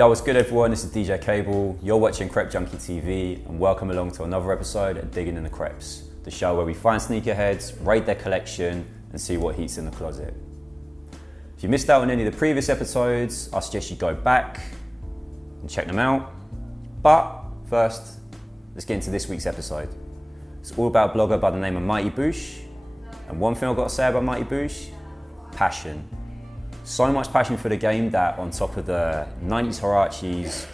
Yo, what's good everyone? This is DJ Cable. You're watching Crep Junkie TV and welcome along to another episode of Digging in the Creps, the show where we find sneakerheads, raid their collection and see what heats in the closet. If you missed out on any of the previous episodes, I suggest you go back and check them out. But first, let's get into this week's episode. It's all about a blogger by the name of Mighty Bouche. And one thing I've got to say about Mighty Bouche, passion. So much passion for the game that on top of the 90s Huaraches,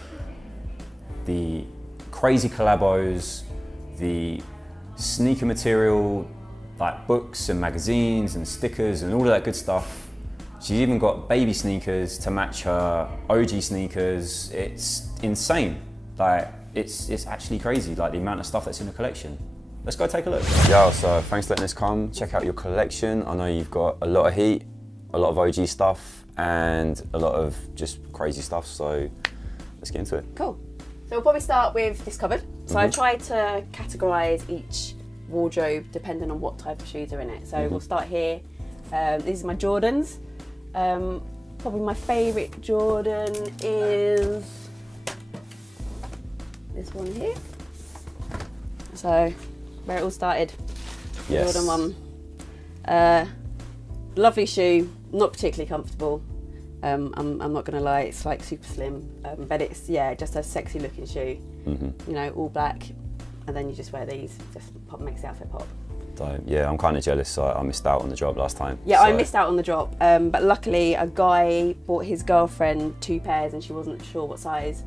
the crazy collabos, the sneaker material, like books and magazines and stickers and all of that good stuff. She's even got baby sneakers to match her OG sneakers. It's insane. Like, it's actually crazy, like the amount of stuff that's in the collection. Let's go take a look. Yo, so thanks for letting us come. Check out your collection. I know you've got a lot of heat, a lot of OG stuff, and a lot of just crazy stuff, so let's get into it. Cool. So we'll probably start with this cupboard. So I tried to categorise each wardrobe depending on what type of shoes are in it. So we'll start here. These are my Jordans. Probably my favourite Jordan is this one here. So where it all started, Yes. Jordan 1. Lovely shoe, not particularly comfortable. I'm not gonna lie, it's like super slim, but it's just a sexy looking shoe. You know, all black, and then you just wear these, just makes the outfit pop. So, yeah, I'm kind of jealous. So I missed out on the job last time. Yeah, I missed out on the drop, but luckily a guy bought his girlfriend 2 pairs, and she wasn't sure what size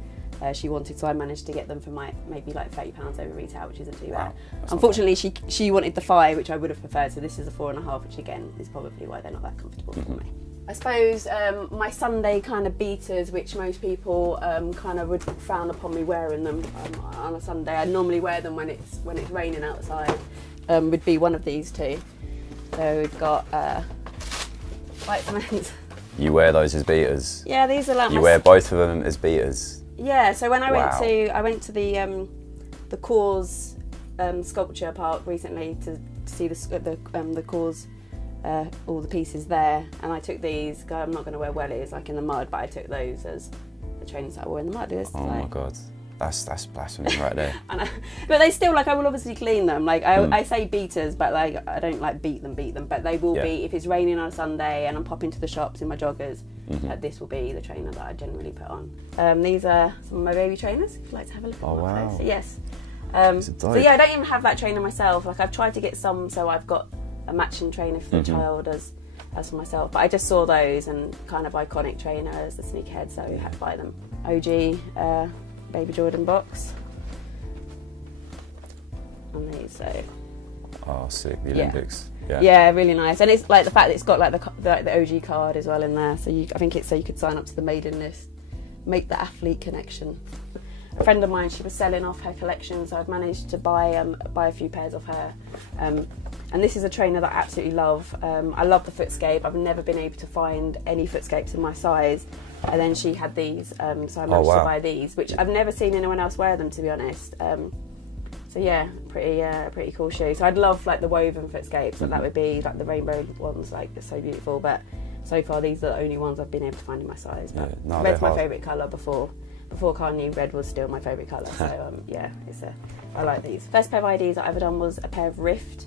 she wanted, so I managed to get them for maybe like £30 over retail, which isn't too bad. Unfortunately, she wanted the 5, which I would have preferred, so this is a 4.5, which again is probably why they're not that comfortable for me. I suppose my Sunday kind of beaters, which most people kind of would frown upon me wearing them on a Sunday. I normally wear them when it's raining outside. Would be one of these two. So we've got white cement. You wear those as beaters? Yeah, these are like You wear both of them as beaters? Yeah, so when I went to the Cause sculpture park recently to see the Cause, all the pieces there, and I took these. I'm not going to wear wellies like in the mud, but I took those as the trainers that I wore in the mud. Oh my god, that's blasphemy right there. But they still, like, I will obviously clean them. Like I say beaters, but like I don't like beat them. But they will be, if it's raining on a Sunday and I'm popping to the shops in my joggers. This will be the trainer that I generally put on. These are some of my baby trainers, if you'd like to have a look at them. Wow. So, yes. So yeah, I don't even have that trainer myself. Like, I've tried to get some, so I've got a matching trainer for the child as for myself. But I just saw those and kind of iconic trainers, the sneakerhead, so I had to buy them. OG Baby Jordan box. And these, so. Oh, sick, the Olympics. Yeah, really nice, and it's like the fact that it's got like the OG card as well in there. So I think it's so you could sign up to the mailing list, make the athlete connection. A friend of mine, she was selling off her collection, so I've managed to buy a few pairs of her. And this is a trainer that I absolutely love. I love the Footscape. I've never been able to find any Footscapes in my size, and then she had these, so I managed to buy these, which I've never seen anyone else wear them, to be honest. So yeah, pretty cool shoe. So I'd love like the woven Footscapes, and that would be like the rainbow ones, like they're so beautiful. But so far these are the only ones I've been able to find in my size. But red's my favourite colour. Before Carl knew red was still my favourite colour. So yeah, I like these. First pair of IDs I've ever done was a pair of Rift.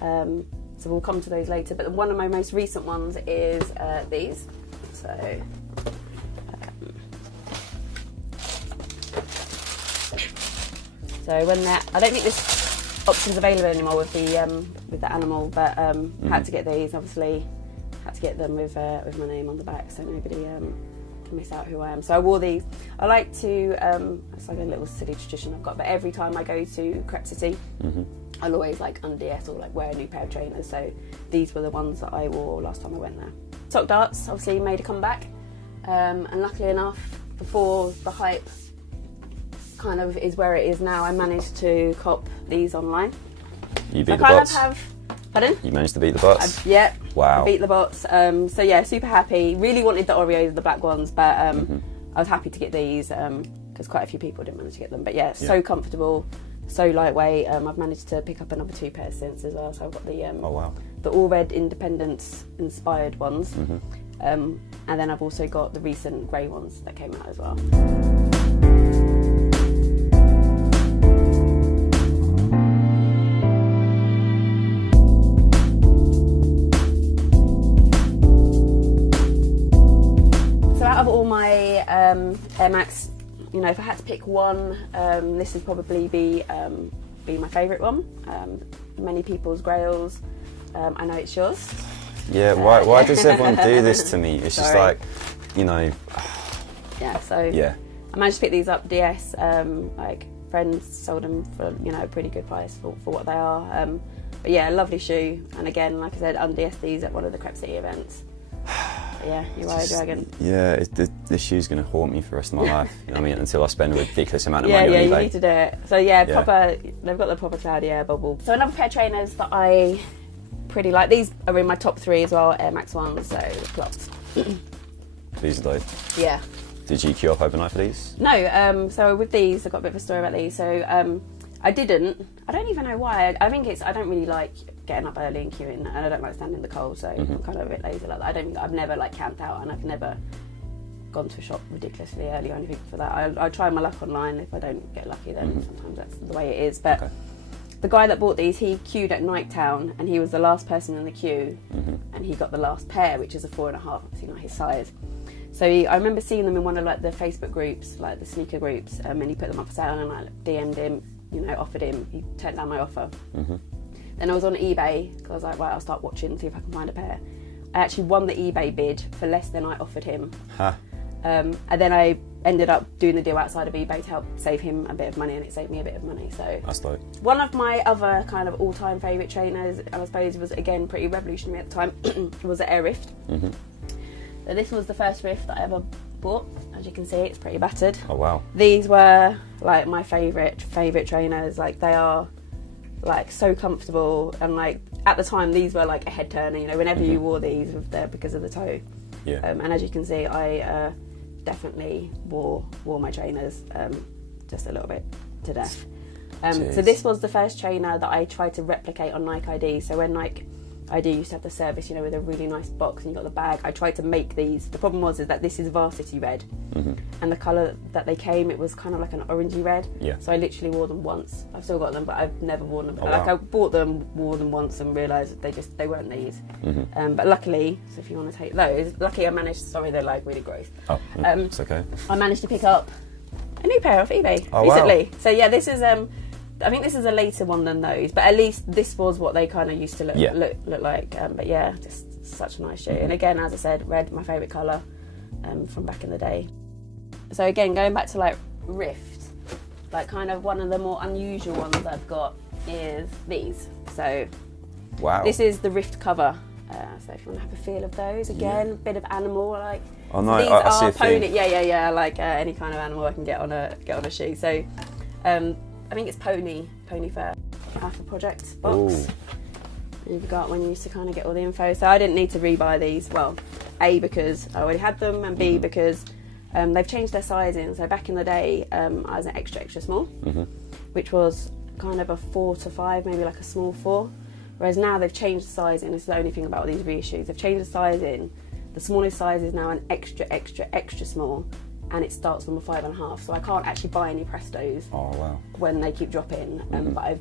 So we'll come to those later. But one of my most recent ones is these. So when I don't think this option's available anymore with the animal, but had to get these. Obviously, had to get them with my name on the back, so nobody can miss out who I am. So I wore these. I like to. It's like a little silly tradition I've got, but every time I go to Crep City, I'll always like unds or like wear a new pair of trainers. So these were the ones that I wore last time I went there. Sock darts obviously made a comeback, and luckily enough, before the hype kind of is where it is now, I managed to cop these online. You beat the bots? Pardon? You managed to beat the bots? Yeah. Wow. Beat the bots. So yeah, super happy. Really wanted the Oreos, the black ones, but I was happy to get these because quite a few people didn't manage to get them. But yeah, so comfortable, so lightweight. I've managed to pick up another 2 pairs since as well. So I've got the the all red Independence inspired ones. And then I've also got the recent grey ones that came out as well. So out of all my Air Max, you know, if I had to pick one, this would probably be my favourite one. Many people's grails. I know it's yours. Yeah, why does everyone do this to me? It's just like, you know. Yeah, so yeah. I managed to pick these up DS, like friends sold them for, you know, a pretty good price for what they are. But yeah, lovely shoe. And again, like I said, un-DS'd these at one of the Crep City events. But yeah, you ride a dragon. Yeah, this shoe's going to haunt me for the rest of my life. You know what I mean? Until I spend a ridiculous amount of money on eBay. Yeah, you need to do it. So yeah, they've got the proper cloudy air bubble. So another pair of trainers that I pretty like. These are in my top 3 as well, Air Max ones, so the clots. These are those? Yeah. Did you queue up overnight for these? No, so with these, I've got a bit of a story about these. So I don't even know why. I think I don't really like getting up early and queuing, and I don't like standing in the cold, so I'm kind of a bit lazy like that. I've never like camped out, and I've never gone to a shop ridiculously early or anything for that. I try my luck online. If I don't get lucky, then sometimes that's the way it is. But the guy that bought these, he queued at Nighttown, and he was the last person in the queue, and he got the last pair, which is a 4.5, obviously not his size. So I remember seeing them in one of like the Facebook groups, like the sneaker groups, and he put them up for sale, and I DM'd him, you know, offered him. He turned down my offer. Then I was on eBay, because I was like, right, I'll start watching, see if I can find a pair. I actually won the eBay bid for less than I offered him. And then I ended up doing the deal outside of eBay to help save him a bit of money, and it saved me a bit of money. So that's dope. One of my other kind of all-time favourite trainers, I suppose, was again pretty revolutionary at the time, was the Air Rift. So this was the first Rift that I ever bought. As you can see, it's pretty battered. Oh wow. These were like my favourite trainers. Like they are like so comfortable, and like at the time these were like a head turner, you know, whenever you wore these there because of the toe. Yeah. And as you can see, I definitely wore my trainers just a little bit to death. So this was the first trainer that I tried to replicate on Nike ID. So when Nike ID used to have the service, you know, with a really nice box and you got the bag, I tried to make these. The problem was is that this is varsity red, and the colour that they came, it was kind of like an orangey red. Yeah. So I literally wore them once. I've still got them, but I've never worn them. Oh, like wow. I bought them, wore them once, and realised they weren't these. But luckily, so if you want to take those, luckily I managed. Sorry, they're like really gross. Oh, it's okay. I managed to pick up a new pair off eBay recently. Wow. So yeah, this is I think this is a later one than those, but at least this was what they kind of used to look like. But yeah, just such a nice shoe. And again, as I said, red, my favourite colour from back in the day. So again, going back to like Rift, like kind of one of the more unusual ones I've got is these. So wow, this is the Rift cover. So if you want to have a feel of those, again, bit of animal like. Oh no, these I see are a pony. thing. Yeah, like any kind of animal I can get on a shoe. So. I think it's pony fur, Alpha Project box. Ooh. You've got when you used to kind of get all the info. So I didn't need to rebuy these. Well, A, because I already had them, and B, because they've changed their sizing. So back in the day, I was an extra small, which was kind of a 4 to 5, maybe like a small 4. Whereas now they've changed the sizing. This is the only thing about all these reissues. They've changed the sizing. The smallest size is now an extra small. And it starts from a 5.5, so I can't actually buy any Prestos. Oh wow! When they keep dropping, but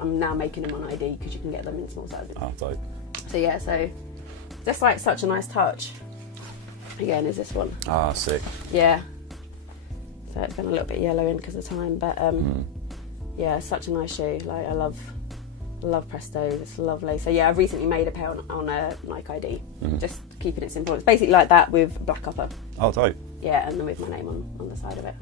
I'm now making them on ID because you can get them in small sizes. Oh, dope. So yeah, so just like such a nice touch. Again, is this one? Ah, sick. Yeah. So it's gone a little bit yellow in because of time, but yeah, such a nice shoe. Like I love Prestos. It's lovely. So yeah, I've recently made a pair on a Nike ID, just keeping it simple. It's basically like that with black upper. Oh, dope. Yeah, and then with my name on the side of it.